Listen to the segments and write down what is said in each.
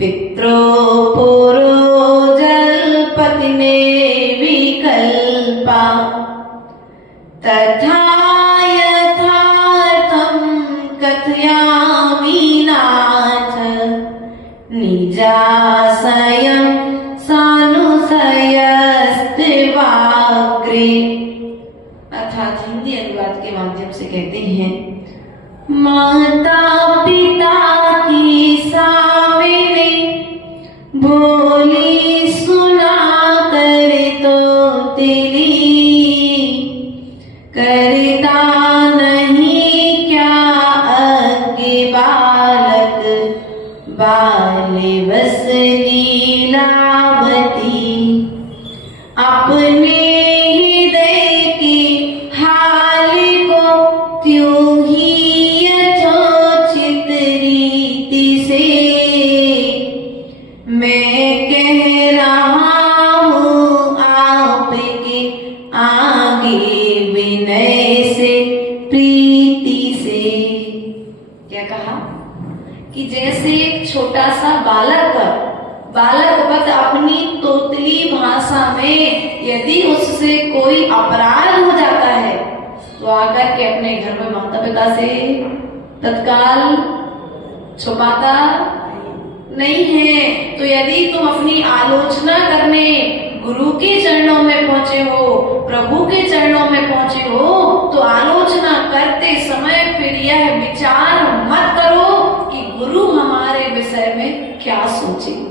पित्रो पुरो जलपति ने विकल अल्पा तथा यथार्थं कथयामि नाथ निजाशयं सानुशयस्त्वाग्रे। अर्थात हिंदी अनुवाद के माध्यम से कहते हैं, माता पिता की सामने बोली सुना कर तो तेरी करता नहीं क्या अज्ञे बालक बाले बस लीलावती। अपने हृदय के हाल को त्यों ही यथोचित रीति से मैं कह रहा हूँ आपके आगे विनय से प्रीति से। क्या कहा कि जैसे एक छोटा सा बालक वत अपनी तोतली भाषा में यदि उससे कोई अपराध हो जाता है तो आकर के अपने घर में माता पिता से तत्काल छुपाता नहीं है। तो यदि तुम अपनी आलोचना करने गुरु के चरणों में पहुंचे हो, प्रभु के चरणों में पहुंचे हो, तो आलोचना करते समय फिर यह विचार मत करो कि गुरु हमारे विषय में क्या सोचेंगे।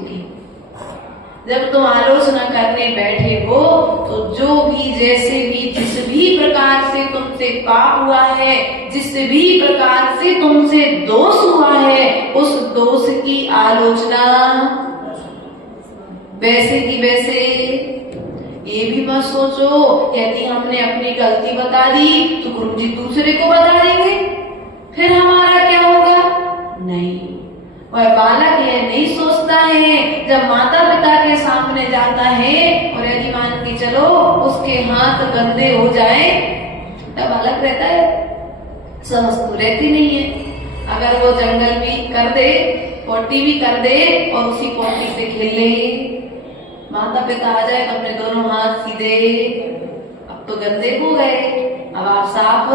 जब तुम आलोचना करने बैठे हो तो जो भी जैसे भी जिस भी प्रकार से तुमसे पाप हुआ है, जिस भी प्रकार से तुमसे दोष हुआ है, उस दोष की आलोचना वैसे की वैसे। ये भी मत सोचो यदि हमने अपनी गलती बता दी तो गुरु जी दूसरे को बता देंगे, फिर हमारा क्या होगा। नहीं, वह बालक यह नहीं सोचता है। जब माता पिता के सामने जाता है और यदि मान के चलो उसके हाथ गंदे हो जाए, तब बालक रहता है, समझ तो रहती नहीं है। अगर वो जंगल भी कर दे, पोटी भी कर दे और उसी पोटी से खेले, माता पिता आ जाए तो अपने दोनों हाथ सीधे, अब तो गंदे हो गए, अब आप साफ।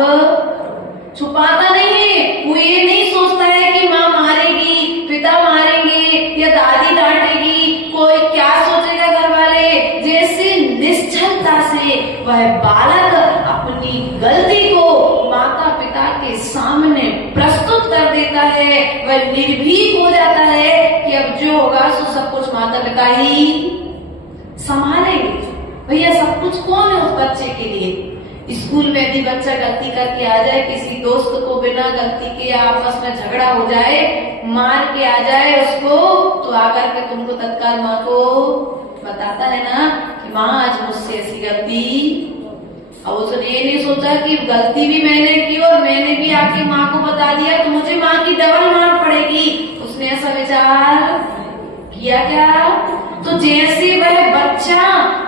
छुपाता नहीं है, वो ये नहीं सोचता है कि माँ मारेगी, पिता मारेंगे या दादी डांटेगी, कोई क्या सोचेगा घर वाले। जैसे निश्चलता से वह बालक अपनी गलती को माता पिता के सामने प्रस्तुत कर देता है, वह निर्भीक हो जाता है कि अब जो होगा सो सब कुछ माता पिता ही संभालेंगे। भैया सब कुछ कौन है उस बच्चे के लिए। स्कूल में यदि बच्चा गलती करके आ जाए, किसी दोस्त को बिना गलती के आपस में झगड़ा हो जाए, मार के आ जाए उसको, तो आकर के तुमको तत्काल माँ को बताता है ना कि माँ आज मुझसे ऐसी गलती। अब उसने ये नहीं सोचा कि गलती भी मैंने की और मैंने भी आके माँ को बता दिया तो मुझे माँ की डबल मार पड़ेगी। उसने ऐसा विचार किया क्या। तो जैसे वह बच्चा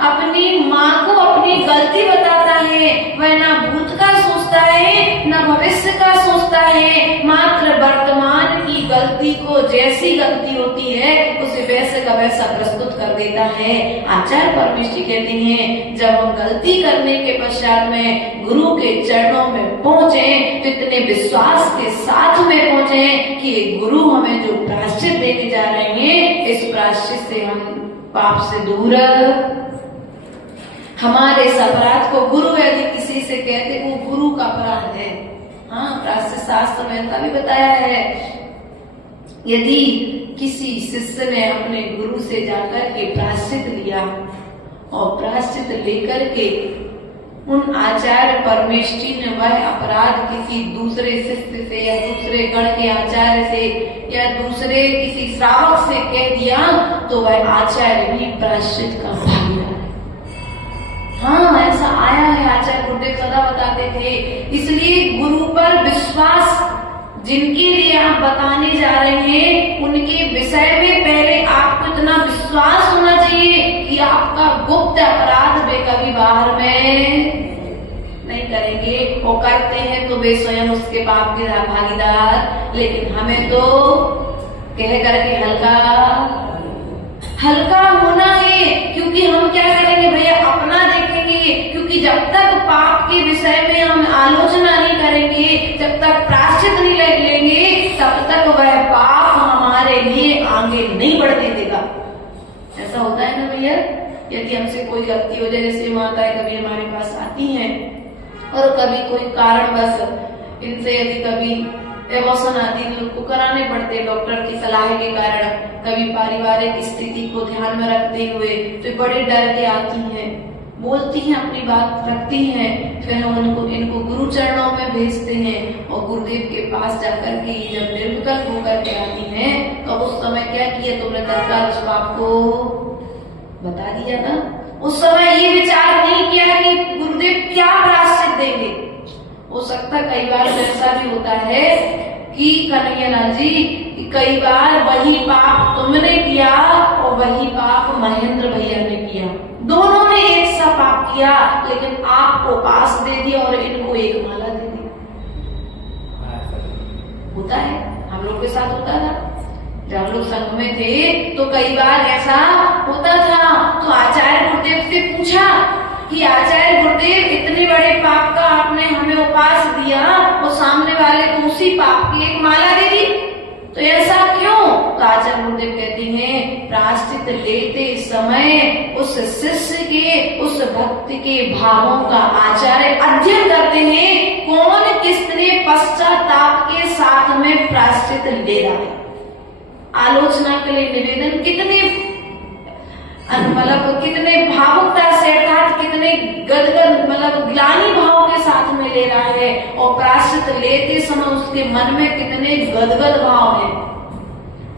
अपनी माँ को अपनी गलती बताता है, वह ना भूत का सोचता है ना भविष्य का सोचता है, मात्र वर्तमान की गलती को जैसी गलती होती है उसे वैसे का वैसा प्रस्तुत कर देता है। आचार्य परमेष्ठी कहते हैं जब हम गलती करने के पश्चात में गुरु के चरणों में पहुंचे तो इतने विश्वास के साथ में पहुंचे कि गुरु हमें जो प्रायश्चित देने जा रहे हैं, इस प्रायश्चित से हम पाप से दूर, हमारे इस अपराध को गुरु यदि किसी से कहते वो गुरु का अपराध है। हाँ, प्रायश्चित शास्त्र में ऐसा भी बताया है, यदि किसी शिष्य ने अपने गुरु से जाकर के प्रायश्चित लिया और प्रायश्चित लेकर के उन आचार्य परमेष्ठी ने वह अपराध किसी दूसरे शिष्य से या दूसरे गण के आचार्य से या दूसरे किसी श्रावक से कह दिया तो वह आचार्य भी प्रायश्चित का भागीदार है। हाँ, ऐसा आया है, आचार्य गुरुदेव सदा बताते थे। इसलिए गुरु पर विश्वास जिनके लिए आप बताने जा रहे हैं उनके विषय में पहले आपको इतना विश्वास होना चाहिए कि आपका गुप्त अपराध वे कभी बाहर में नहीं करेंगे। वो करते हैं तो वे स्वयं उसके पाप के भागीदार, लेकिन हमें तो कह करके हल्का होना है। क्योंकि हम क्या करेंगे भैया, अपना देखेंगे। क्योंकि जब तक पाप के विषय में हम आलोचना नहीं करेंगे, जब तक प्रायश्चित नहीं लेंगे, तब तक वह पाप हमारे लिए आगे नहीं बढ़ने देगा। ऐसा होता है ना भैया, यदि हमसे कोई गलती हो जाए, जैसे माताएं कभी हमारे पास आती हैं और कभी कोई कारणवश इनसे यदि कभी एबॉर्शन आदि इन लोग को कराने पड़ते डॉक्टर की सलाह के कारण, कभी पारिवारिक स्थिति को ध्यान में रखते हुए, तो बड़े डर के आती हैं, बोलती हैं, अपनी बात रखती हैं, फिर हम इनको गुरु चरणों में भेजते हैं और गुरुदेव के पास जाकर के ये जब निर्विकल्प होकर के आती हैं, तो उस समय क्या किया तुमने, तत्काल उस पाप को बता दिया ना। उस समय ये विचार नहीं किया कि गुरुदेव क्या प्रायश्चित देंगे। हो सकता कई बार ऐसा भी होता है कि कन्हैयालाल जी, कई बार वही पाप तुमने किया और वही पाप महेंद्र भैया ने किया, दोनों ने एक सा पाप किया, लेकिन आपको पास दे दिया और इनको एक माला दे दी। होता है, हम लोग के साथ होता था जब हम लोग संघ में थे, तो कई बार ऐसा होता था। तो आचार्य गुरुदेव से पूछा कि आचार्य गुरुदेव, इतने बड़े पाप का आपने हमें उपास दिया और सामने वाले को उसी पाप की एक माला दे दी, तो ऐसा क्यों? तो आचार्य गुरुदेव कहते हैं, प्रायश्चित लेते समय उस शिष्य के, उस भक्त के भावों का आचार्य अध्ययन करते हैं, कौन किसने पश्चाताप के साथ में प्रायश्चित ले रहा है। आलोचना के लिए निवेदन कितने मतलब कितने भावुकता से, अर्थात कितने गदगद मतलब ग्लानि भाव के साथ में ले रहा है, और प्रायश्चित लेते समय उसके मन में कितने गदगद भाव है,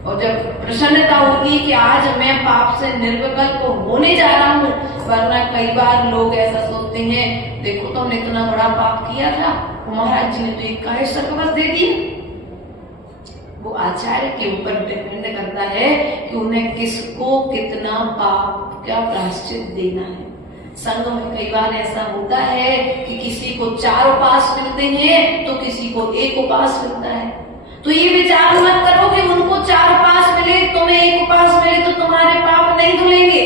और जब प्रसन्नता होगी कि आज मैं पाप से निर्विकल्प होने जा रहा हूँ। वरना कई बार लोग ऐसा सोचते हैं, देखो तुमने इतना बड़ा पाप किया था, महाराज जी ने तो एक काहे सर्कस दे दी। वो आचार्य के ऊपर डिपेंड करता है कि उन्हें किसको कितना पाप का प्रायश्चित देना है। संघ में कई बार ऐसा होता है कि किसी को 4 उपास मिलते हैं तो किसी को 1 उपास मिलता है। तो ये विचार मत करो कि उनको 4 उपास मिले, तुम्हें 1 उपास मिले तो तुम्हारे पाप नहीं धुलेंगे।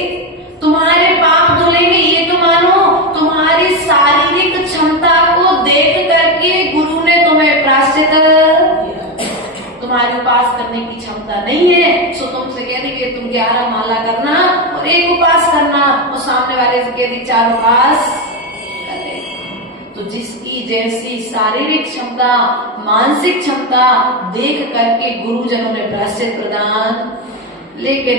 तुम्हारे पाप धुलेंगे, ये तो मानो तुम्हारी शारीरिक क्षमता को देख करके गुरु ने तुम्हें प्रायश्चित, तुम्हारे उपास करने की क्षमता नहीं है, सो तुमसे कह दी कि तुम 11 माला करना और 1 उपास करना, और सामने वाले से कह दी 4 उपास करे। तो जिसकी जैसी शारीरिक क्षमता, मानसिक क्षमता देख करके गुरुजनों ने प्रायश्चित प्रदान, लेकिन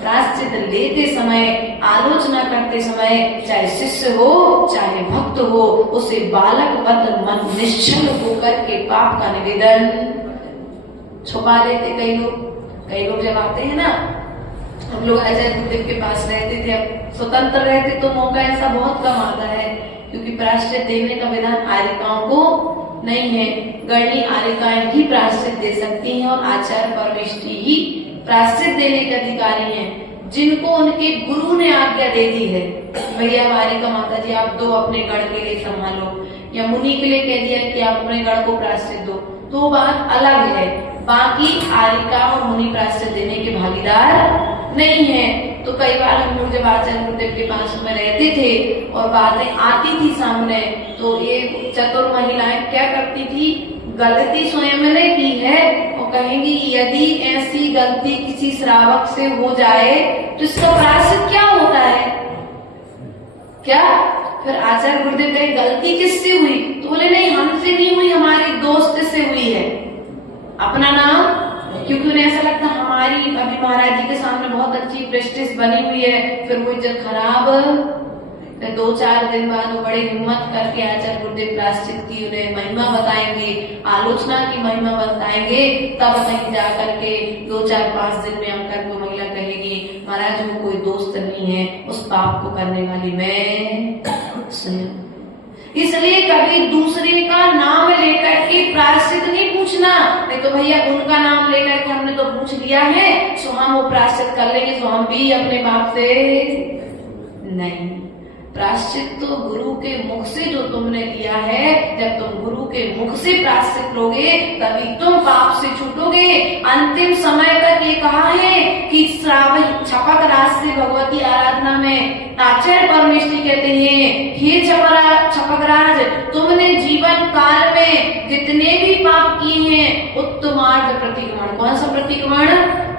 प्रायश्चित लेते समय, आलोचना करते समय, चाहे शिष्य हो चाहे भक्त हो, उसे बालक वत मन निश्चल होकर के पाप का निवेदन छुपा लेते। कई लोग जब आते हैं ना, हम लोग आचार्य गुरुदेव के पास रहते थे, अब स्वतंत्र रहते तो मौका ऐसा बहुत कम आता है, क्योंकि प्रायश्चित देने का विधान आरिकाओं को नहीं है। गणनी आरिकाएं भी प्रायश्चित दे सकती हैं और आचार्य परमेष्ठी ही प्रायश्चित देने के अधिकारी हैं, जिनको उनके गुरु ने आज्ञा दे दी है। भैया आरिका माता जी आप 2 अपने गण के लिए संभालो, या मुनि के लिए कह दिया कि आप अपने गण को प्रायश्चित दो, तो बात अलग है। बाकी आरिका और मुनि प्रायश्चित देने के भागीदार नहीं है। तो कई बार हम लोग जब आचार्य गुरुदेव के पास में रहते थे और बातें आती थी सामने, तो ये चतुर महिलाएं क्या करती थी, गलती स्वयं ने की है और कहेंगी यदि ऐसी गलती किसी श्रावक से हो जाए तो इसका प्रायश्चित क्या होता है क्या? फिर आचार्य गुरुदेव कहे गलती किससे हुई? तो बोले नहीं हमसे नहीं हुई, हमारी दोस्त से हुई है। अपना नाम, क्योंकि उन्हें ऐसा लगता हमारी अभी महाराज जी के सामने बहुत अच्छी प्रेस्टिज बनी हुई है, फिर वो इज्जत खराब। फिर 2-4 दिन बाद वो बड़े हिम्मत करके आचार्य गुरुदेव प्रायश्चित की उन्हें महिमा बताएंगे, आलोचना की महिमा बताएंगे, तब कहीं जा करके 2-4-5 दिन में आकर वो महिला कहेगी महाराज वो कोई दोस्त नहीं है, उस पाप को करने वाली मैं स्वयं। इसलिए कभी दूसरे का नाम लेकर के प्रायश्चित नहीं पूछना, नहीं तो भैया उनका नाम लेकर के हमने तो पूछ लिया है, सो हम वो प्रायश्चित कर लेंगे, सो हम भी अपने बाप से नहीं। प्रायश्चित तो गुरु के मुख से जो तुमने लिया है, जब तुम गुरु के मुख से प्रायश्चित लोगे तभी तुम पाप से छूटोगे। अंतिम समय तक ये कहा है कि श्रावण छपक राज से भगवती आराधना में आचार्य परमेष्ठी कहते हैं हे छपरा महाराज, तुमने जीवन काल में जितने भी पाप किए हैं, उत्तमार्ध प्रतिक्रमण, कौन सा प्रतिक्रमण?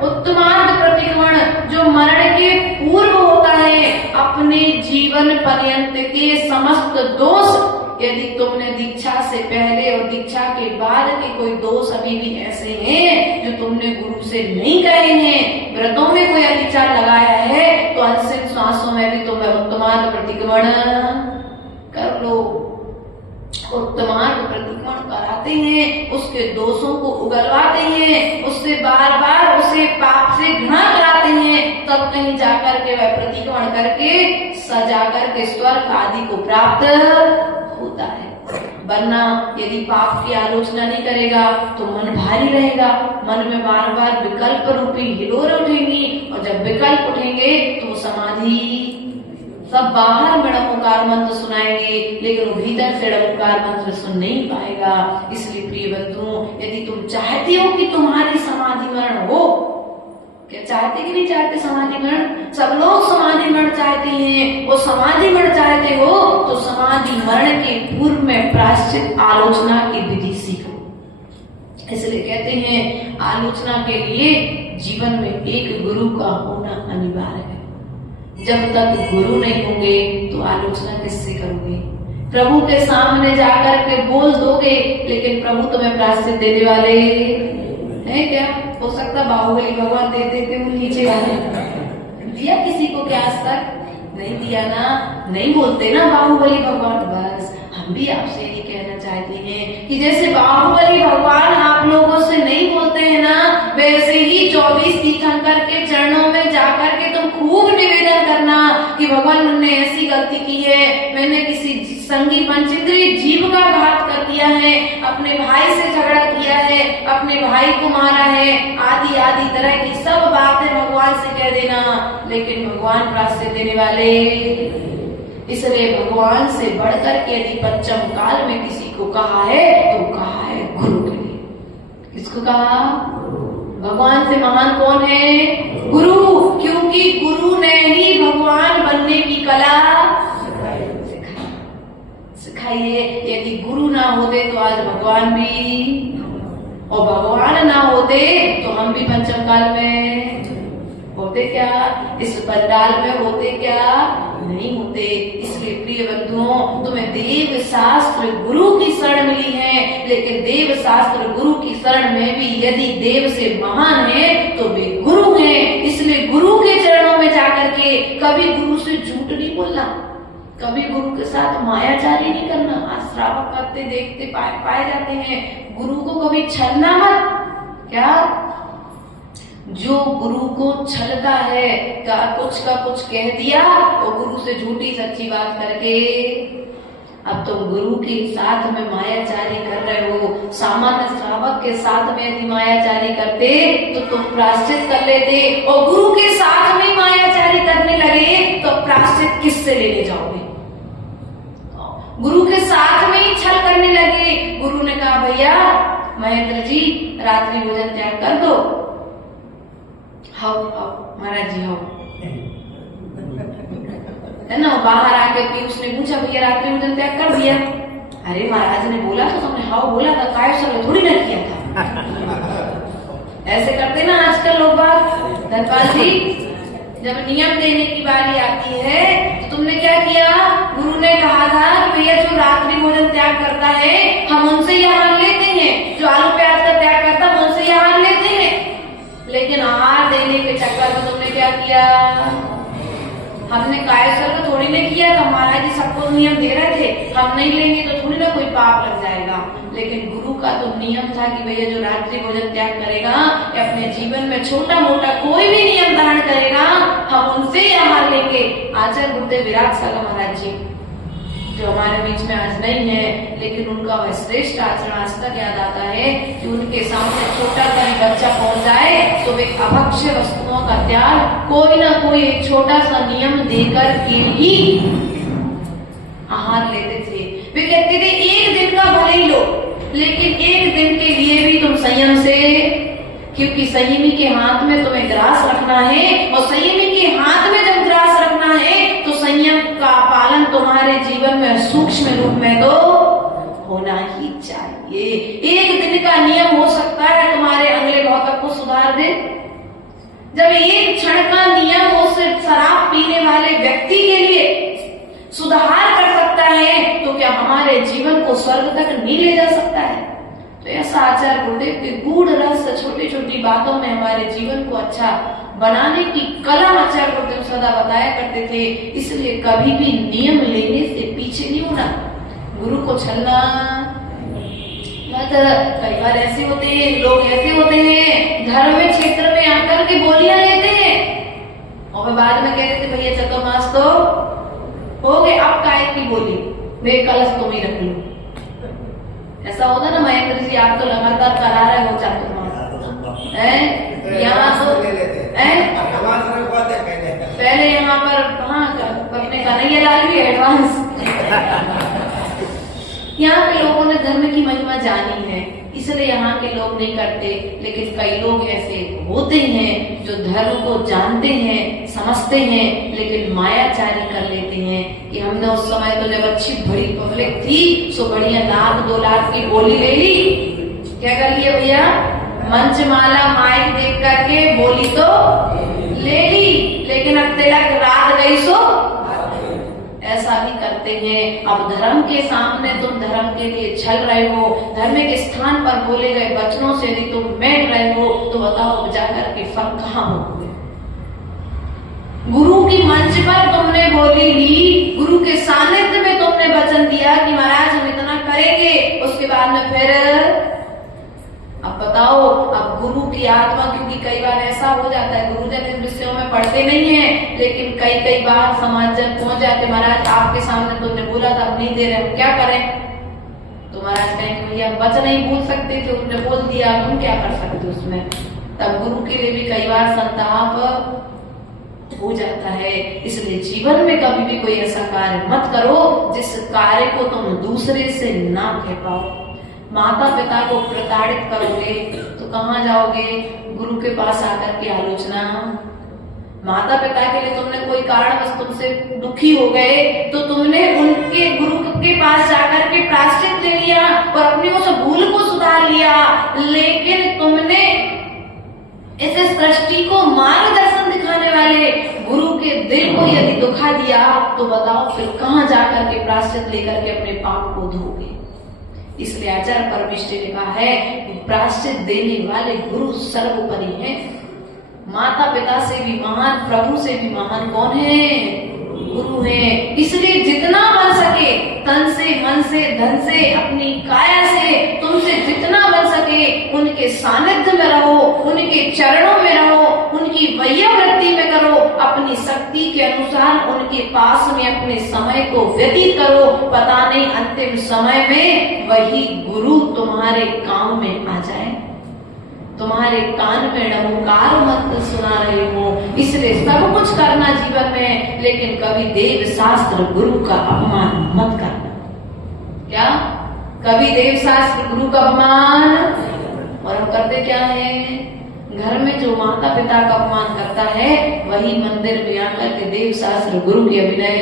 उत्तमार्ध प्रतिक्रमण, जो मरण के पूर्व होता है, अपने जीवन पर्यंत के समस्त दोष, यदि तुमने दीक्षा से पहले और दीक्षा के बाद के कोई दोष अभी भी ऐसे हैं जो तुमने गुरु से नहीं कहे हैं, व्रतों में कोई अतिचार लगाया है, तो अंतिम श्वासों में भी तुम्हें उत्तमार्ध प्रतिक्रमण कर लो। उत्तमार्ध प्रतिक्रमण कराते हैं, उसके दोषों को उगलवाते हैं, उससे बार बार उसे पाप से घृणा कराते हैं, तब कहीं जाकर के वह प्रतिक्रमण करके सजा करके स्वर्ग आदि को प्राप्त होता है। वरना यदि पाप की आलोचना नहीं करेगा तो मन भारी रहेगा, मन में बार बार विकल्प रूपी हिलोरे उठेंगी, और जब विकल्प उठेंगे तो वो समाधि, सब बाहर में ओंकार मंत्र सुनाएंगे लेकिन वो भीतर से ओंकार मंत्र सुन नहीं पाएगा। इसलिए प्रिय बंधुओं, यदि तुम चाहते हो कि तुम्हारी समाधि मरण हो, क्या चाहते कि नहीं चाहते समाधि मरण? सब लोग समाधि मरण चाहते हैं। वो समाधि मरण चाहते हो तो समाधि मरण के पूर्व में प्रायश्चित आलोचना की विधि सीखो। इसलिए कहते हैं आलोचना के लिए जीवन में एक गुरु का होना अनिवार्य है। जब तक गुरु नहीं होंगे तो आलोचना किससे करोगे? प्रभु के सामने जाकर के बोल दोगे, लेकिन प्रभु तुम्हें प्रायश्चित देने वाले है क्या? हो सकता बाहुबली भगवान दे देते वो नीचे वाले, दिया किसी को क्या आज तक नहीं दिया ना, नहीं बोलते ना बाहुबली भगवान। बस हम भी आपसे यही कहना चाहते हैं कि जैसे बाहुबली भगवान आप लोगों से नहीं बोलते हैं ना, वैसे ही 24 तीर्थंकर के चरणों में जाकर के तुम खूब निवेदन करना कि भगवान मैंने ऐसी गलती की है, मैंने किसी संगी पंचेंद्रिय जीव का घात कर दिया है, अपने भाई से झगड़ा किया है, अपने भाई को मारा है, आदि आदि तरह की सब बातें भगवान से कह देना। लेकिन भगवान प्रायश्चित देने वाले, इसलिए भगवान से बढ़कर के यदि पंचम काल में किसी को कहा है तो कहा है गुरु के लिए। किसको कहा? भगवान से महान कौन है? गुरु। क्योंकि गुरु ने ही भगवान बनने की कला सिखाई है। यदि गुरु ना होते तो आज भगवान भी, और भगवान ना होते तो हम भी पंचम काल में होते क्या? इस पंडाल में होते क्या? नहीं होते। इसलिए प्रिय बंधुओं, तुम्हें देव शास्त्र गुरु की शरण मिली है, लेकिन देव शास्त्र गुरु की शरण में भी यदि देव से महान है तो वे गुरु हैं। इसलिए गुरु के चरणों में जाकर के कभी गुरु से झूठ नहीं बोलना, कभी गुरु के साथ मायाचारी नहीं करना। आज श्रावक करते देखते पाए जाते हैं। गुरु को कभी छलना मत। क्या? जो गुरु को छलता है, का कुछ कह दिया और गुरु से झूठी सच्ची बात करके, अब तो गुरु के साथ में मायाचारी कर रहे हो। सामान्य श्रावक के साथ में यदि मायाचारी करते तो तुम प्रायश्चित कर लेते, और गुरु के साथ में मायाचारी करने लगे तो प्रायश्चित किससे लेने जाओगे? गुरु के साथ में ही छल करने लगे। गुरु ने कहा भैया महेंद्र जी रात्रि भोजन त्याग कर दो। हाउ महाराज जी हाउ, है ना? बाहर आके पीयूष ने पूछा भैया रात्रि भोजन त्याग कर दिया? अरे महाराज ने बोला तो तुमने हाउ बोला था, काय सब थोड़ी ना किया था। ऐसे करते ना आजकल लोग बात। धनपाल जी, जब नियम देने की बारी आती है तो तुमने क्या किया? गुरु ने कहा था कि भैया जो रात्रि भोजन त्याग करता है हम उनसे यह आहार लेते हैं, जो आलू प्याज का त्याग करता है हम उनसे यह आहार लेते हैं। लेकिन आहार देने के चक्कर में तुमने क्या किया? हमने कायस्वर को थोड़ी ने किया था, महाराज जी सबको नियम दे रहे थे, हम नहीं लेंगे तो थोड़ी ना कोई पाप लग जाएगा। लेकिन गुरु का तो नियम था कि भैया जो रात्रि भोजन त्याग करेगा या अपने जीवन में छोटा मोटा कोई भी नियम धारण करेगा हम उनसे आहार लेंगे। आचार्य गुरुदेव विराट सागर महाराज जी जो हमारे बीच में आज नहीं है, लेकिन उनका वह श्रेष्ठ आचरण आज तक याद आता है कि उनके सामने छोटा सा भी बच्चा पहुंच जाए तो वे अभक्ष्य वस्तुओं का त्याग कोई ना कोई एक छोटा सा नियम देकर के ही आहार लेते थे। वे कहते थे एक दिन का भले ही लो, लेकिन एक दिन के लिए भी तुम संयम से, क्योंकि संयमी के हाथ में तुम्हें ग्रास रखना है, और संयमी के हाथ में जब ग्रास रखना है तो संयम का पालन तुम्हारे जीवन में सूक्ष्म रूप में तो होना ही चाहिए। एक दिन का नियम हो सकता है तुम्हारे अगले भौतक को सुधार दे। जब एक क्षण का नियम उस शराब पीने वाले व्यक्ति के लिए सुधार कर सकता है, तो क्या हमारे जीवन को स्वर्ग तक नहीं ले जा सकता है? तो ऐसा आचार्य गुरुदेव के गूढ़ रहस्य छोटी छोटी बातों में हमारे जीवन को अच्छा बनाने की कला आचार्य गुरुदेव सदा बताया करते थे। इसलिए कभी भी नियम लेने से पीछे नहीं होना, गुरु को छलना मत। कई बार ऐसे होते हैं, लोग ऐसे होते हैं धर्म में क्षेत्र में आकर के बोलियां लेते हैं और बाद में कह देते भैया चतुर्मास तो हो गए, अब काय की बोली, वे कलश तुम ही रख लो। ऐसा होता ना महेंद्र जी, आप तो लगातार करा रहे हो चातुर्मास है यहाँ तो पहले यहाँ पर हाँ अपने कन्हैया लाल भी एडवांस यहाँ के लोगों ने धर्म की महिमा जानी है, इसलिए यहाँ के लोग नहीं करते। लेकिन कई लोग ऐसे होते हैं जो धर्म को जानते हैं, समझते हैं, लेकिन मायाचारी कर लेते हैं कि हमने उस समय तो जब अच्छी बड़ी पब्लिक थी सो बढ़िया 1-2 लाख की बोली ले ली। क्या कर लिया भैया? मंचमाला माइक देख करके बोली तो ले ली, लेकिन अब तिलक रात गई सो ऐसा भी करते हैं। अब धर्म के सामने तुम धर्म के लिए छल रहे हो, धर्म के स्थान पर बोले गए वचनों से यदि तुम बैठ रहे हो तो बताओ जाकर के फल कहाँ हो? गुरु की मंच पर तुमने बोली ली, गुरु के सानिध्य में तुमने वचन दिया कि महाराज हम इतना करेंगे, उसके बाद में फिर अब बताओ, अब गुरु की आत्मा, क्योंकि कई बार ऐसा हो जाता है गुरुजन इन विषयों में पढ़ते नहीं है, लेकिन कई बार समाज जन पहुंच जाते, महाराज आपके सामने तुमने बोला था अब नहीं दे रहे, हम क्या करें? तो महाराज कहेंगे भैया वचन नहीं बोल सकते थे, उन्होंने बोल दिया, हम क्या कर सकते उसमें? तब गुरु के लिए भी कई बार संताप हो जाता है। इसलिए जीवन में कभी भी कोई ऐसा कार्य मत करो जिस कार्य को तुम दूसरे से ना कह पाओ। माता पिता को प्रताड़ित करोगे तो कहाँ जाओगे? गुरु के पास आकर के आलोचना। माता पिता के लिए तुमने कोई कारण बस तुमसे दुखी हो गए तो तुमने उनके गुरु के पास जाकर के प्रायश्चित ले लिया और अपनी उस भूल को सुधार लिया, लेकिन तुमने इस सृष्टि को मार्गदर्शन दिखाने वाले गुरु के दिल को यदि दुखा दिया तो बताओ फिर कहाँ जाकर के प्रायश्चित लेकर के अपने पाप को धोगे? इसलिए आचार्य परमेश्वर ने कहा है प्रायश्चित देने वाले गुरु सर्वोपरि हैं। माता पिता से भी महान, प्रभु से भी महान कौन है? गुरु है। इसलिए जितना बन सके तन से, मन से, धन से, अपनी काया से, तुमसे जितना बन सके उनके सानिध्य में रहो, उनके चरणों में रहो, उनकी वैयावृत्ति में करो, अपनी शक्ति के अनुसार उनके पास में अपने समय को व्यतीत करो। पता नहीं अंतिम समय में वही गुरु तुम्हारे काम में आ जाए। तुम्हारे कान में नमोकार मंत्र सुना रहे हो, इसलिए सब कुछ करना जीवन में, लेकिन कभी देव शास्त्र गुरु का अपमान मत करना। क्या? कभी देव शास्त्र गुरु का अपमान। और हम करते क्या है? घर में जो माता पिता का अपमान करता है वही मंदिर में आकर के देव शास्त्र गुरु की अभिनय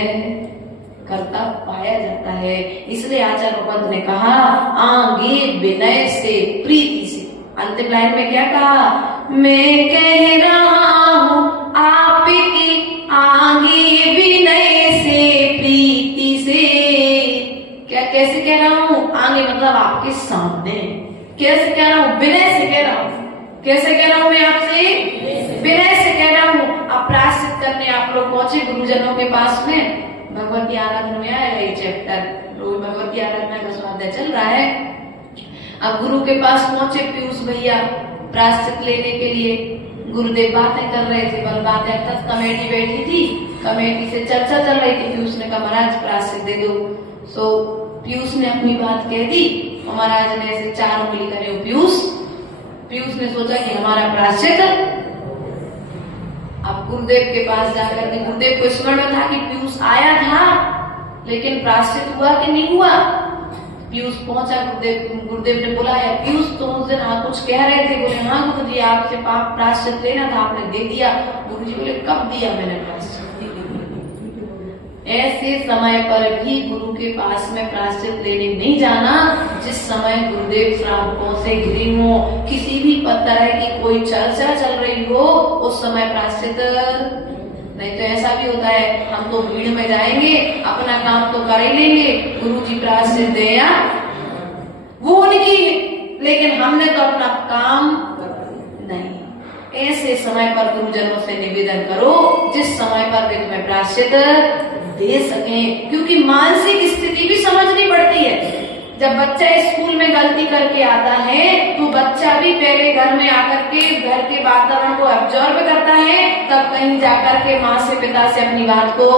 करता पाया जाता है। इसलिए आचार्य पंत ने कहा आगे विनय से प्रीति से। अंतिम लाइन में क्या कहा? मैं कह रहा हूँ आपकी आगे विनय से प्रीति से। क्या कैसे कह रहा हूँ? आगे मतलब आपके सामने। कैसे कह रहा हूँ? विनय से कह रहा हूँ। कैसे कह रहा हूँ मैं आपसे? विनय से कह रहा हूँ। अब प्रायश्चित करने आप लोग पहुंचे गुरुजनों के पास में। भगवत की आराधना में आएगा ये चैप्टर, रोज भगवत की आराधना का स्वाध्याय चल रहा है। अब गुरु के पास पहुंचे पीयूष भैया प्रायश्चित लेने के लिए। गुरुदेव बातें कर रहे थे, पर बातें तक कमेटी बैठी थी, कमेटी से चर्चा चल रही थी। पीयूष ने कहा महाराज प्रायश्चित दे दो। सो पीयूष ने अपनी बात कह दी और महाराज ने ऐसे 4 उंगली करे। पीयूष ने सोचा कि हमारा प्रायश्चित। अब गुरुदेव के पास जाकर के गुरुदेव को स्मरण में था कि पीयूष आया था, लेकिन प्रायश्चित हुआ कि नहीं हुआ। पीयूष पहुंचा, गुरुदेव ने बुलाया। पीयूष तो उस दिन कुछ कह रहे थे। बोले हाँ गुरुजी आपसे पाप प्रायश्चित लेना था, आपने दे दिया। गुरुजी बोले कब दिया मैंने प्रायश्चित? ऐसे समय पर भी गुरु के पास में प्रायश्चित लेने नहीं जाना जिस समय गुरुदेव श्रावकों से घिरे हो, किसी भी तरह की कोई चर्चा चल रही हो, उस समय प्रायश्चित नहीं। तो ऐसा भी होता है, हम तो भीड़ में जाएंगे, अपना काम तो कर ही लेंगे, गुरु जी प्रायश्चित दे या वो उनकी, लेकिन हमने तो अपना काम नहीं। ऐसे समय पर गुरुजनों से निवेदन करो जिस समय पर वे तुम्हें प्रायश्चित दे सकें, क्योंकि मानसिक स्थिति भी समझनी पड़ती है। जब बच्चा स्कूल में गलती करके आता है तो बच्चा भी पहले घर में आकर के घर के वातावरण को ऑब्जर्व करता है, तब कहीं जाकर के माँ से पिता से अपनी बात को।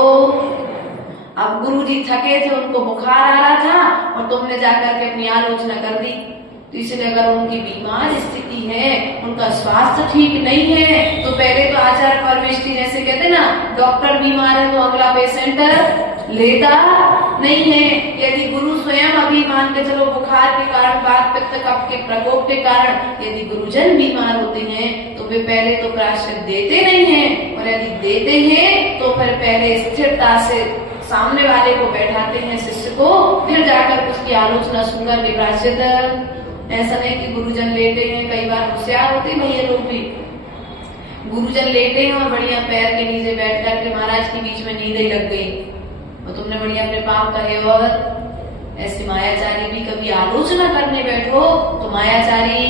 अब गुरुजी थके थे, उनको बुखार आ रहा था और तुमने जाकर के अपनी आलोचना कर दी, तो इसलिए अगर उनकी बीमार स्थिति है, उनका स्वास्थ्य ठीक नहीं है, तो पहले तो आचार परमेष्टि जैसे कहते ना, डॉक्टर बीमार है तो अगला पेशेंट लेता नहीं है। यदि गुरु स्वयं अभी मान के चलो बुखार के कारण, वात पित्त कफ के प्रकोप के कारण यदि गुरुजन बीमार होते हैं तो वे पहले तो प्रायश्चित देते नहीं है, और यदि देते हैं तो फिर पहले स्थिरता से सामने वाले को बैठाते हैं, शिष्य को, फिर जाकर उसकी आलोचना सुनकर के प्रायश्चित। ऐसा नहीं कि गुरुजन लेटे हैं, कई बार होशियार होते भैया लोग भी, गुरुजन लेटे हैं और बढ़िया पैर के नीचे बैठ करके महाराज के बीच में नींद ही लग गई और तुमने बढ़िया अपने पाप कहे। और ऐसे मायाचारी भी कभी आलोचना करने बैठो तो मायाचारी,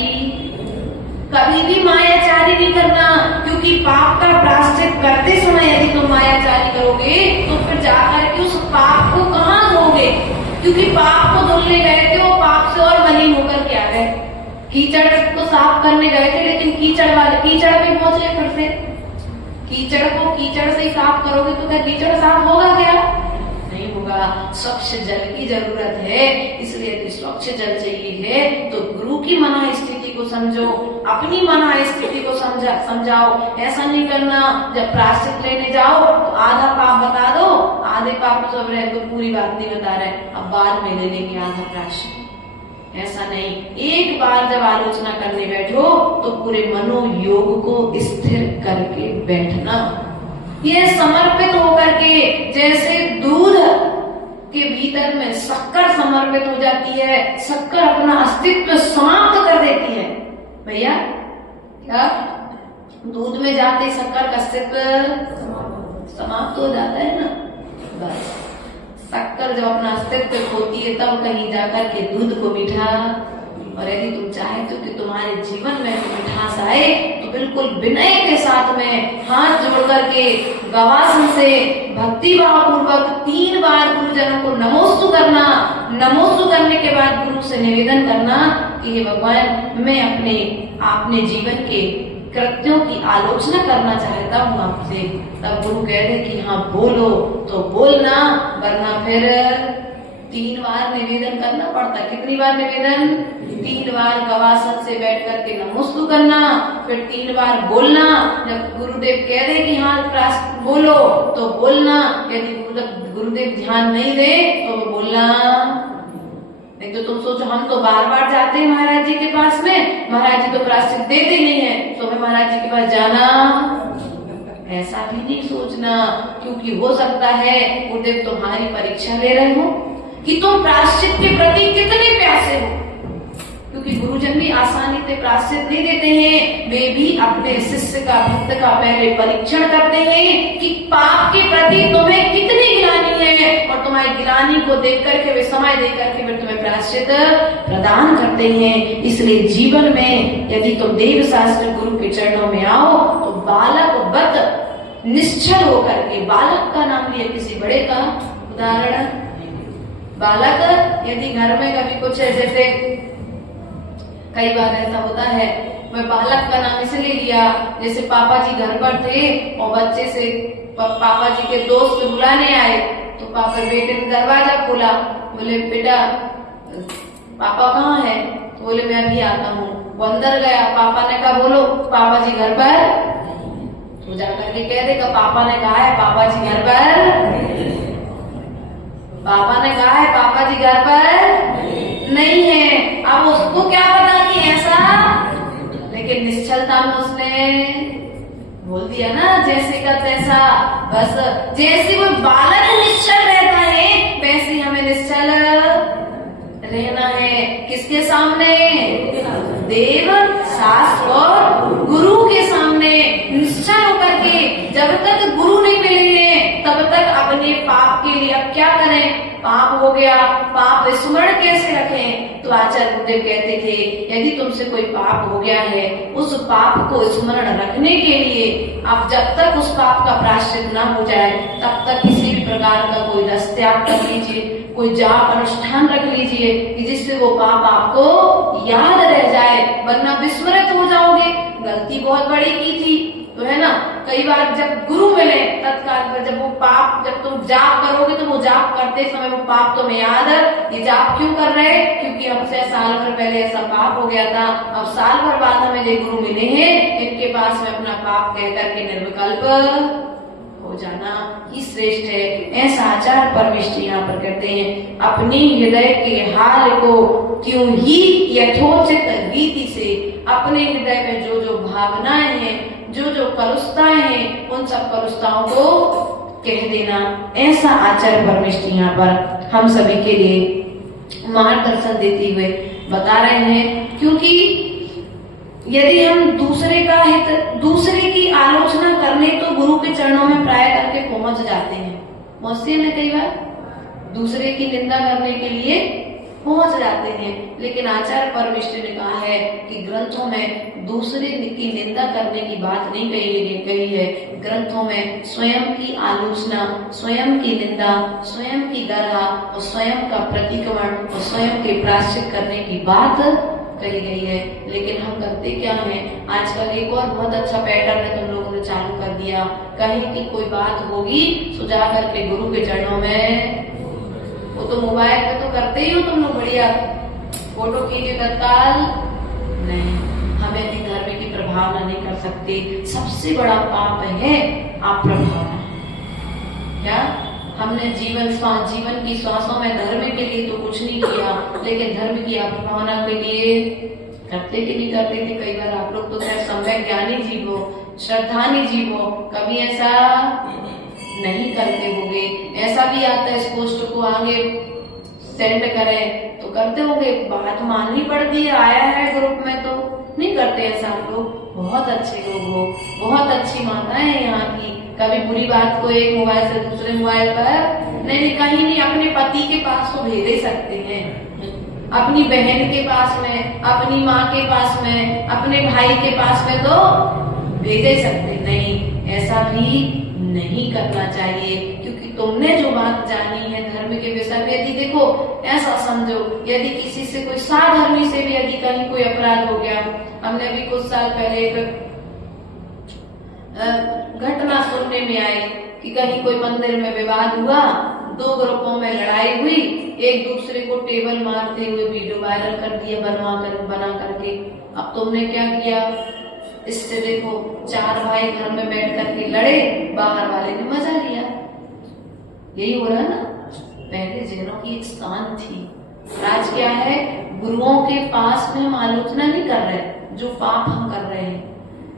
कभी भी मायाचारी नहीं करना, क्योंकि पाप का प्रायश्चित करते समय यदि तुम मायाचारी करोगे तो फिर जाकर के उस पाप को कहाँ धोगे, क्योंकि पाप को धुलने गए थे, वो पाप से और मलिन होकर के आ गए। कीचड़ को साफ करने गए थे, लेकिन कीचड़ में पहुंचे फिर से। कीचड़ को कीचड़ से ही साफ करोगे तो क्या कीचड़ साफ होगा क्या? नहीं होगा। स्वच्छ जल की जरूरत है, इसलिए यदि स्वच्छ जल चाहिए है तो गुरु की मना स्थिति को समझो, अपनी मना स्थिति को समझाओ। ऐसा नहीं करना जब प्रायश्चित लेने जाओ तो आधा पाप बता दो, आधे पाप सब रहे तो पूरी बात नहीं बता रहे, अब बाद में ले लेंगे आधा प्रायश्चित। ऐसा नहीं, एक बार जब आलोचना करने बैठो तो पूरे मनोयोग को स्थिर करके बैठना। ये समर्पित होकर के, जैसे दूध के भीतर में शक्कर समर्पित हो जाती है, शक्कर अपना अस्तित्व समाप्त कर देती है। भैया क्या दूध में जाते शक्कर का अस्तित्व समाप्त हो जाता है ना, बस शक्कर जब अपना अस्तित्व खोती है तब कहीं जाकर के दूध को मीठा। और यदि तुम चाहते हो कि तुम्हारे जीवन में मिठास आए तो बिल्कुल विनय के साथ में हाथ जोड़ करके गवासन से भक्ति भाव पूर्वक 3 बार गुरुजनों को नमोस्तु करना। नमोस्तु करने के बाद गुरु से निवेदन करना कि हे भगवान, मैं अपने जीवन के कृत्यों की आलोचना करना चाहता हूँ आपसे। तब गुरु कह दे कि हाँ बोलो तो बोलना, वरना फिर 3 बार निवेदन करना पड़ता है। कितनी बार निवेदन? 3 बार गवासन से बैठ करके नमोस्तु करना, फिर 3 बार बोलना। जब गुरुदेव कह दे कि हाँ बोलो तो बोलना, यदि गुरुदेव ध्यान नहीं दे तो बोलना नहीं। तो तुम सोचो हम तो बार बार जाते हैं महाराज जी के पास में, महाराज जी तो प्रायश्चित देते नहीं है, तो हमें महाराज जी के पास जाना, ऐसा भी नहीं सोचना। क्योंकि हो सकता है गुरुदेव तुम्हारी परीक्षा ले रहे हो कि तुम प्रायश्चित के प्रति कितने प्यासे हो, क्योंकि गुरुजन भी आसानी से प्रायश्चित नहीं देते हैं। वे भी अपने शिष्य का, भक्त का पहले परीक्षण करते हैं कि पाप के प्रति तुम्हें कितनी गिलानी है, और तुम्हारी गिलानी को देख करके वे समय देख करके फिर तुम्हें प्रायश्चित प्रदान करते हैं। इसलिए जीवन में यदि तुम देव शास्त्र गुरु के चरणों में आओ तो बालक वत निश्चल होकर के, बालक का नाम लिया किसी बड़े का उदाहरण, बालक यदि घर में कभी कुछ जैसे कई बार ऐसा होता है, मैं बालक का नाम इसलिए लिया जैसे पापा जी घर पर थे और बच्चे से पापा जी के दोस्त बुलाने आए, तो पापा बेटे ने दरवाजा खोला, बोले बेटा पापा कहाँ है? तो बोले मैं अभी आता हूँ। वो अंदर गया, पापा ने कहा बोलो पापा जी घर पर, तो जाकर के कह देगा पापा ने कहा है पापा जी घर पर, पापा ने कहा है पापा जी घर पर नहीं है। अब उसको क्या पता कि ऐसा, लेकिन निश्चलता में उसने बोल दिया ना जैसे का तैसा। बस जैसे वो बालक निश्चल निश्चल रहना है। किसके सामने? देव, शास्त्र और गुरु के सामने निश्चल होकर के। जब तक गुरु नहीं मिलेंगे तब तक अपने पाप के लिए अब क्या करें? पाप हो गया, पाप स्मरण कैसे रखें? तो आचार्य गुरुदेव कहते थे यदि तुमसे कोई पाप हो गया है, उस पाप को स्मरण रखने के लिए आप जब तक उस पाप का प्रायश्चित न हो जाए तब तक किसी भी प्रकार का कोई रस त्याग कर लीजिए, कोई जाप अनुष्ठान रख लीजिए कि जिससे वो पाप आपको याद रह जाए, वरना विस्मृत हो जाओगे। गलती बहुत बड़ी की थी तो है ना, कई बार जब गुरु मिले तत्काल पर जब वो पाप, जब तुम जाप करोगे तो वो जाप करते समय वो पाप तुम्हें याद है। ये जाप क्यों कर रहे हैं? क्योंकि हमसे साल भर पहले ऐसा पाप हो गया था, अब साल भर बाद हमें ये गुरु मिले हैं, इनके पास में अपना पाप कह करके निर्विकल्प हो जाना ही श्रेष्ठ है। ऐसा आचार्य परमेष्ठ यहाँ पर कहते हैं। अपनी हृदय के हाल को क्यों ही यथोचित रीति से, अपने हृदय में जो जो भावनाएं हैं, जो जो कलुषताएं हैं, उन सब कलुषताओं को कह देना। ऐसा आचार्य परमेष्ठ यहाँ पर हम सभी के लिए मार्गदर्शन देते हुए बता रहे हैं। क्योंकि यदि हम दूसरे का हित, दूसरे की आलोचना करने तो गुरु के चरणों में प्राय करके पहुंच जाते हैं। मौसी ने कई बार दूसरे की निंदा करने के लिए पहुंच जाते हैं, लेकिन आचार्य परमेष्ठ ने कहा है कि ग्रंथों में दूसरे की निंदा करने की बात नहीं कही है। ग्रंथों में स्वयं की आलोचना, स्वयं की निंदा, स्वयं की गर्हा और स्वयं का प्रतिक्रमण और स्वयं के प्रायश्चित करने की बात कही गई है। लेकिन हम करते क्या हैं? आजकल एक और बहुत अच्छा पैटर्न है तुम लोगों ने चालू कर दिया। कहीं की कोई बात होगी तो जा करके गुरु के चरणों में, वो तो मोबाइल पे तो करते ही हो तुम लोग, बढ़िया फोटो खींचे तत्काल। नहीं, हमें भी धर्म की प्रभावना नहीं कर सकते। सबसे बड़ा पाप है आप प्रभावना। क्या हमने जीवन की श्वासों में धर्म के लिए तो कुछ नहीं किया, लेकिन धर्म की भावना के लिए करते कि नहीं करते थे? कई बार आप लोग तो खैर सम्यक ज्ञानी जीव हो, श्रद्धानी जीव हो, कभी ऐसा नहीं करते होंगे। ऐसा भी आता है इस पोस्ट को आगे सेंड करें तो करते होंगे, बात माननी पड़ती है, आया है ग्रुप में तो नहीं करते ऐसा। आप लोग बहुत अच्छे लोग हो, बहुत अच्छी माताएं हैं यहाँ की। कभी बुरी बात को एक मोबाइल से दूसरे मोबाइल पर नहीं, कहीं नहीं, अपने पति के पास तो भेज ही सकते हैं, अपनी बहन के पास में, अपनी माँ के पास में, अपने भाई के पास में तो भेज ही सकते। नहीं, ऐसा भी नहीं करना चाहिए, क्योंकि तुमने जो बात जानी है धर्म के विषय में, यदि देखो ऐसा समझो यदि किसी से कोई साधर्मी से भी यदि कहीं कोई अपराध हो गया, हमने भी कुछ साल पहले एक घटना सुनने में आई कि कहीं कोई मंदिर में विवाद हुआ, दो ग्रुपों में लड़ाई हुई, एक दूसरे को टेबल मारते हुए वीडियो वायरल कर दिया बना करके। अब तुमने क्या किया? इससे देखो 4 भाई घर में बैठ करके लड़े, बाहर वाले ने मजा लिया। यही हो रहा है ना। पहले जैनों की एक स्थान थी, आज क्या है? गुरुओं के पास में हम आलोचना नहीं कर रहे, जो पाप हम कर रहे हैं,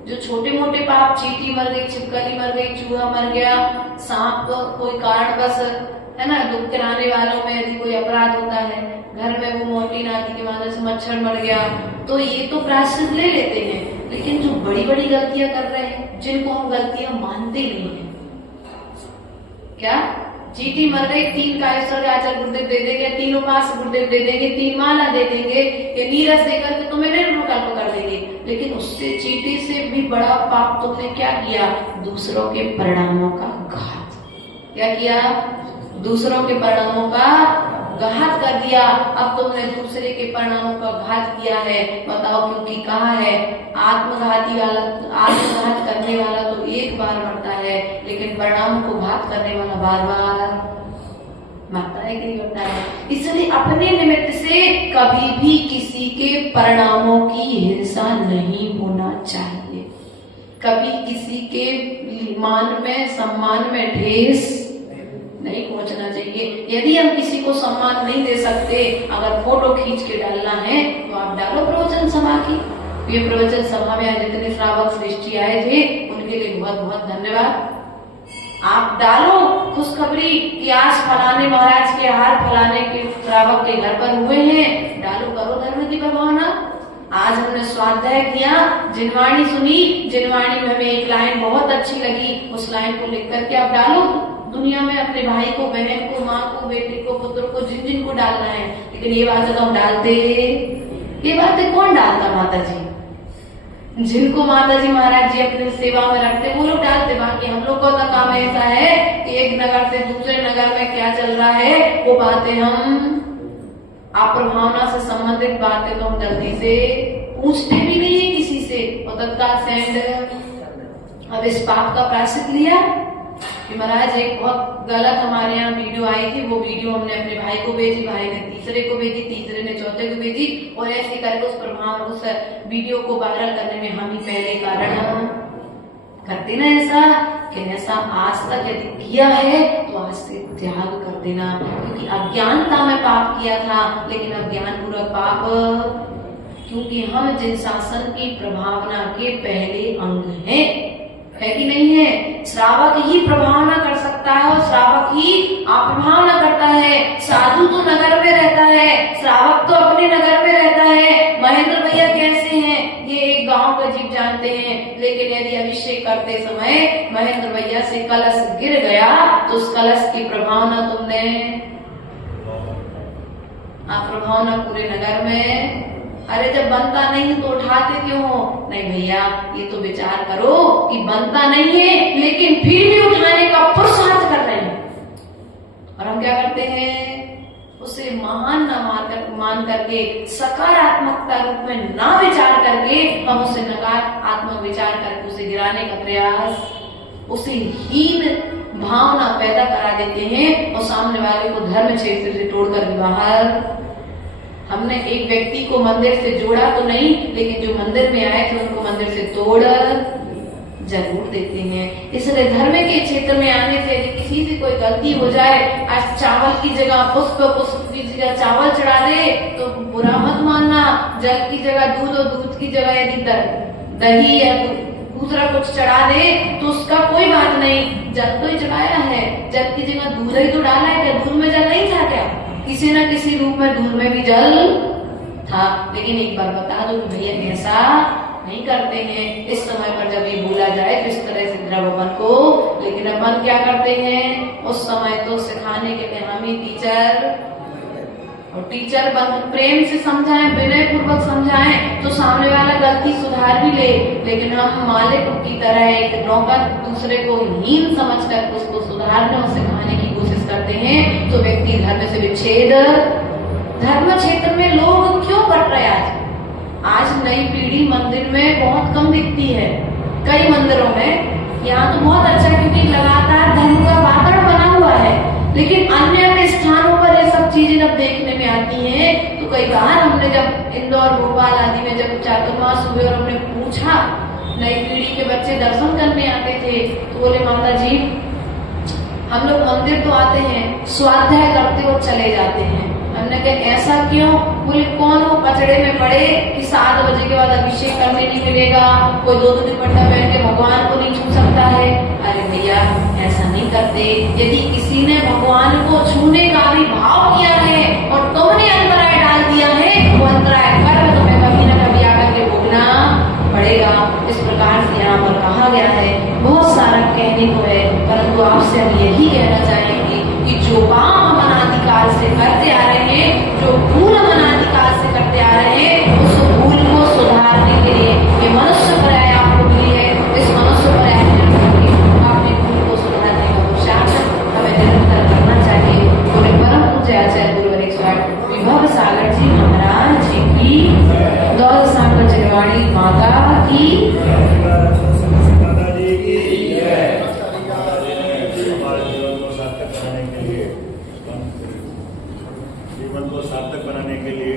जो छोटे मोटे पाप, चींटी मर गई, छिपकली मर गई, चूहा मर गया, सांप कोई कारण बस है ना, दुख कराने वालों में यदि कोई अपराध होता है, घर में वो मोटी नाती की वजह से मच्छर मर गया, तो ये तो प्रायश्चित ले लेते हैं। लेकिन जो बड़ी बड़ी गलतियां कर रहे हैं, जिनको हम गलतियां मानते नहीं है, क्या चींटी मर गई, 3 कायेश्वर के आचार्य गुरुदेव दे देंगे, 3 उपास गुरुदेव दे देंगे, 3 माला दे देंगे, ये नीरस देकर के तुम्हें निर्विकल्प कर देंगे। लेकिन उससे, चींटी से भी बड़ा पाप तुमने क्या किया? दूसरों के परिणामों का घात। क्या किया? दूसरों के परिणामों का घात कर दिया। अब तुमने दूसरे के परिणामों का घात किया है। बताओ, क्योंकि कहा है आत्मघात करने वाला तो एक बार मरता है, लेकिन परिणाम को घात करने वाला बार बार मरता है कि नहीं मरता है? इसलिए अपने निमित्त से कभी भी किसी के परिणामों की हिंसा नहीं होना चाहिए। कभी किसी के मान में, सम्मान में ठेस नहीं पहुंचना चाहिए। यदि हम किसी को सम्मान नहीं दे सकते, अगर फोटो खींच के डालना है तो आप डालो प्रवचन सभा की। ये प्रवचन सभा में जितने श्रावक श्रेष्ठी आए थे उनके लिए बहुत बहुत धन्यवाद। आप डालो खुशखबरी कि आज फलाने महाराज के हार फलाने के श्रावक के घर पर हुए हैं, डालो, करो धर्म की प्रभावना। आज हमने स्वाध्याय किया, जिनवाणी सुनी, जिनवाणी में हमें एक लाइन बहुत अच्छी लगी, उस लाइन को लिख करके आप डालो दुनिया में, अपने भाई को, बहन को, माँ को, बेटे को, पुत्र को, जिन जिन को डालना है। लेकिन ये बातें तो हम डालते, ये बातें कौन डालता? माता जी, जिनको माता जी महाराज जी अपनी सेवा में रखते वो लोग डालते। बाकी हम लोग का काम ऐसा है कि एक नगर से दूसरे नगर में क्या चल रहा है वो बातें हम, आप प्रभावना से संबंधित बातें तो हम जल्दी से पूछते भी नहीं है किसी से, और तत्काल सेंड। अब इस पाप का प्रायश्चित लिया कि महाराज एक बहुत गलत हमारे यहाँ वीडियो आई थी, वो वीडियो हमने अपने भाई को भेजी, भाई ने तीसरे को भेजी, तीसरे ने चौथे को भेजी, और ऐसे करके उस प्रभाव, उस वीडियो को वायरल करने में हम ही पहले कारण करते ना ऐसा। कि ऐसा आज तक यदि किया है तो आज से त्याग कर देना, क्योंकि अज्ञानता में पाप किया था, लेकिन अज्ञान पूर्वक पाप, क्योंकि हम जिन शासन की प्रभावना के पहले अंग हैं, है कि नहीं है? श्रावक ही प्रभावना कर सकता है और श्रावक ही अप्रभावना करता है। साधु तो नगर में रहता है, श्रावक तो अपने नगर में रहता है। महेंद्र भैया कैसे हैं ये एक गांव का जीव जानते हैं, लेकिन यदि अभिषेक करते समय महेंद्र भैया से कलश गिर गया तो उस कलश की प्रभावना तुमने, अप्रभावना पूरे नगर में। अरे जब बनता नहीं तो उठाते क्यों हो? नहीं भैया, ये तो विचार करो कि बनता नहीं है लेकिन फिर भी उठाने का पुरुषार्थ कर रहे हैं, और हम क्या करते हैं? उसे महान न मान करके, सकारात्मकता रूप में ना विचार करके, हम उसे नकारात्मक विचार करके उसे गिराने का प्रयास, उसे हीन भावना पैदा करा देते हैं, और सामने वाले को धर्म क्षेत्र से तोड़कर बाहर। हमने एक व्यक्ति को मंदिर से जोड़ा तो नहीं, लेकिन जो मंदिर में आए थे उनको मंदिर से तोड़ जरूर देते हैं। इसलिए धर्म के क्षेत्र में आने से यदि किसी से कोई गलती हो जाए, आज चावल की जगह पुष्प, पुष्प की जगह चावल चढ़ा दे तो बुरा मत मानना। जल की जगह दूध और दूध की जगह यदि दही या दूसरा कुछ चढ़ा दे तो उसका कोई बात नहीं, जल तो ही चढ़ाया है, जल की जगह दूध ही तो डाला है, क्या दूध में जल नहीं था? क्या किसी न किसी रूप में दूध में भी जल था। लेकिन एक बार बता दो कि भैया ऐसा नहीं करते हैं। इस समय पर जब ये बोला जाए तो इस तरह से द्रव्यमन को, लेकिन अपन क्या करते हैं? उस समय तो सिखाने के लिए हम ही टीचर, और टीचर प्रेम से समझाएं, विनय पूर्वक समझाएं तो सामने वाला गलती सुधार भी ले। लेकिन हम मालिक की तरह एक नौकर दूसरे को हीन समझकर उसको सुधारने और सिखाने की कोशिश करते हैं, तो व्यक्ति धर्म से विच्छेद। धर्म क्षेत्र में लोग क्यों कट रहे? आज नई पीढ़ी मंदिर में बहुत कम दिखती है, कई मंदिरों में। यहाँ तो बहुत अच्छा, क्योंकि लगातार धर्म का वातावरण बना हुआ है, लेकिन अन्य स्थानों पर ये सब चीजें जब देखने में आती हैं तो कई बार हमने जब इंदौर, भोपाल आदि में जब चातुर्मास हुए और हमने पूछा, नई पीढ़ी के बच्चे दर्शन करने आते थे तो बोले माता जी हम लोग मंदिर तो आते हैं, स्वाध्याय करते हुए चले जाते हैं। हमने कहा ऐसा क्यों? बोले कौन वो पचड़े में पड़े कि 7 बजे के बाद अभिषेक करने नहीं मिलेगा, कोई 2 दुपट्टा पहन के भगवान को नहीं छू सकता है। अरे भैया ऐसा नहीं करते। यदि किसी ने भगवान को छूने का भी भाव किया है और तुमने अंतराय डाल दिया है, वो अंतराय कर्म तुम्हें कभी न कभी आकर के भोगना पड़ेगा। इस प्रकार से यहाँ पर कहा गया है। बहुत सारा कहने को है, परंतु आपसे हम यही कहना चाहेंगे कि जो काम हम अनादिकाल से करते आ रहे हैं, जो भूल हम अनादिकाल से करते आ रहे हैं, उस भूल को सुधारने के लिए ये मनुष्य पर्याय आपको मिली है। इस मनुष्य पर्याय अपने भूल को सुधारने का पुरुषार्थ हमें निरंतर करना चाहिए। पूरे परम पूज्य आचार्य गुरुवर विभव सागर जी महाराज जी की, दौलत सागर जिनवाणी माता की। जीवन को सार्थक बनाने के लिए